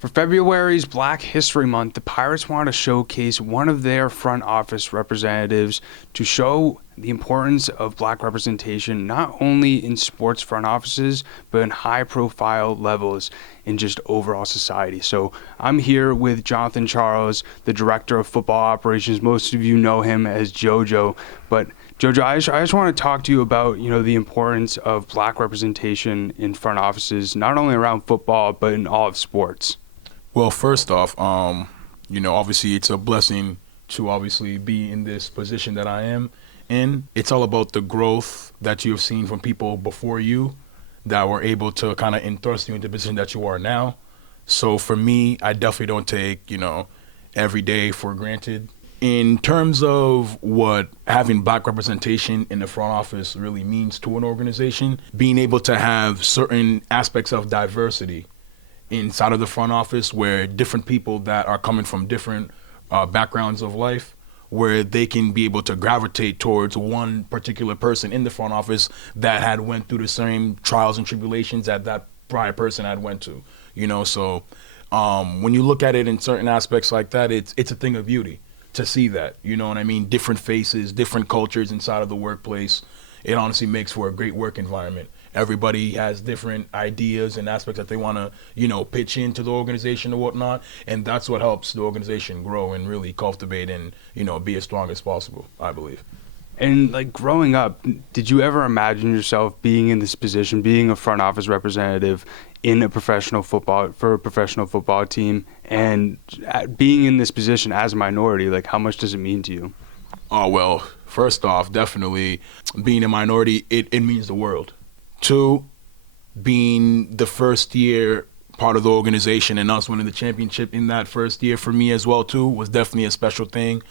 For February's Black History Month, the Pirates want to showcase one of their front office representatives to show the importance of black representation not only in sports front offices, but in high profile levels in just overall society. So I'm here with Jonathan Charles, the Director of Football Operations. Most of you know him as Jojo, but Jojo, I just want to talk to you about, the importance of black representation in front offices, not only around football, but in all of sports. Well, first off, obviously it's a blessing to obviously be in this position that I am in. It's all about the growth that you've seen from people before you that were able to kind of entrust you into the position that you are now. So for me, I definitely don't take, every day for granted. In terms of what having black representation in the front office really means to an organization, being able to have certain aspects of diversity inside of the front office where different people that are coming from different backgrounds of life, where they can be able to gravitate towards one particular person in the front office that had went through the same trials and tribulations that prior person had went to, So when you look at it in certain aspects like that, it's a thing of beauty to see that, you know what I mean? Different faces, different cultures inside of the workplace. It honestly makes for a great work environment. Everybody has different ideas and aspects that they want to, pitch into the organization or whatnot. And that's what helps the organization grow and really cultivate and, be as strong as possible, I believe. And growing up, did you ever imagine yourself being in this position, being a front office representative in a professional football team, and being in this position as a minority? How much does it mean to you? Oh, well, first off, definitely being a minority, it means the world. Two, being the first year part of the organization and us winning the championship in that first year for me as well, too, was definitely a special thing.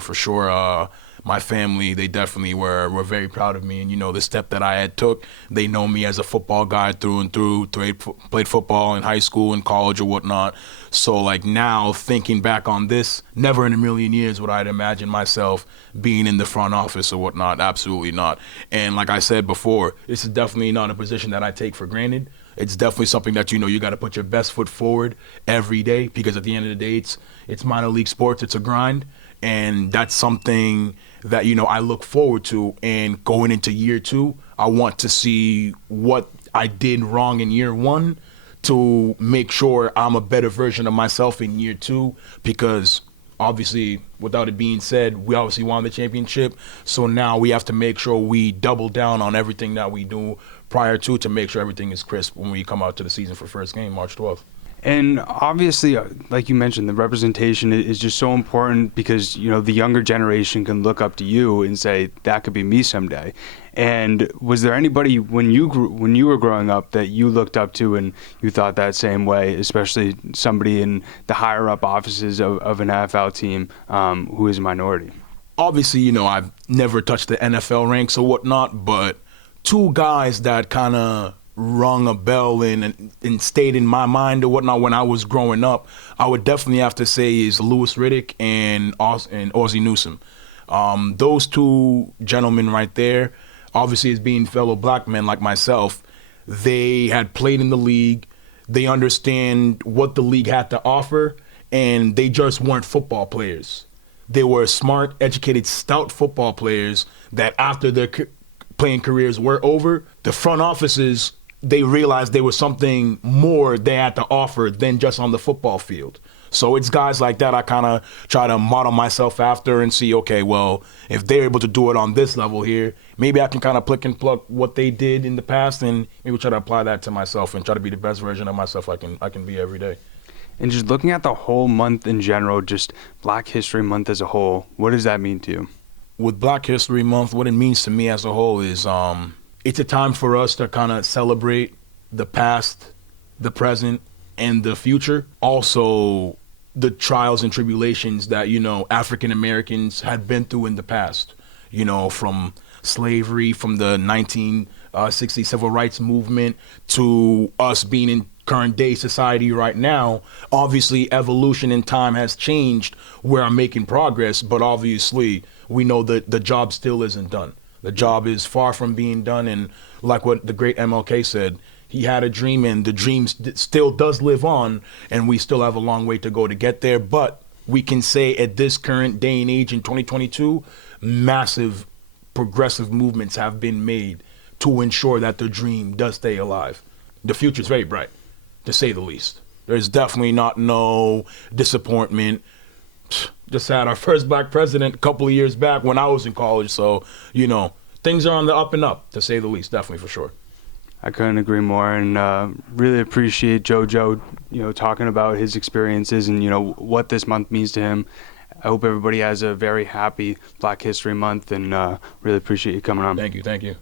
For sure. My family, they definitely were very proud of me. And, the step that I had took, they know me as a football guy through and through, played football in high school and college or whatnot. So, now, thinking back on this, never in a million years would I imagine myself being in the front office or whatnot. Absolutely not. And like I said before, this is definitely not a position that I take for granted. It's definitely something that, you got to put your best foot forward every day, because at the end of the day, it's minor league sports. It's a grind. And that's something that, I look forward to. And going into year two, I want to see what I did wrong in year one to make sure I'm a better version of myself in year two, because obviously, without it being said, we obviously won the championship. So now we have to make sure we double down on everything that we do prior to make sure everything is crisp when we come out to the season for first game, March 12th. And obviously, like you mentioned, the representation is just so important, because, the younger generation can look up to you and say, that could be me someday. And was there anybody when you were growing up that you looked up to and you thought that same way, especially somebody in the higher up offices of an NFL team who is a minority? Obviously, I've never touched the NFL ranks or whatnot, but two guys that kind of rung a bell and stayed in my mind or whatnot when I was growing up, I would definitely have to say is Louis Riddick and Ozzie Newsome. Those two gentlemen right there, obviously as being fellow black men like myself, they had played in the league. They understand what the league had to offer, and they just weren't football players. They were smart, educated, stout football players that after their playing careers were over, the front offices, they realized there was something more they had to offer than just on the football field. So it's guys like that I kind of try to model myself after and see, okay, well, if they're able to do it on this level here, maybe I can kind of pick and pluck what they did in the past and maybe try to apply that to myself and try to be the best version of myself I can be every day. And just looking at the whole month in general, just Black History Month as a whole, what does that mean to you? With Black History Month, what it means to me as a whole is it's a time for us to kind of celebrate the past, the present, and the future. Also, the trials and tribulations that, African Americans had been through in the past, from slavery, from the 1960s civil rights movement to us being in current day society right now. Obviously, evolution in time has changed. We're making progress, but obviously, we know that the job still isn't done. The job is far from being done, and like what the great MLK said, He had a dream, and the dream still does live on, and we still have a long way to go to get there. But we can say at this current day and age in 2022, massive progressive movements have been made to ensure that the dream does stay alive. The future is very bright, to say the least. There's definitely not no disappointment. Just had our first black president a couple of years back when I was in college. So, things are on the up and up, to say the least, definitely for sure. I couldn't agree more, and really appreciate Jojo, talking about his experiences and, what this month means to him. I hope everybody has a very happy Black History Month, and really appreciate you coming on. Thank you.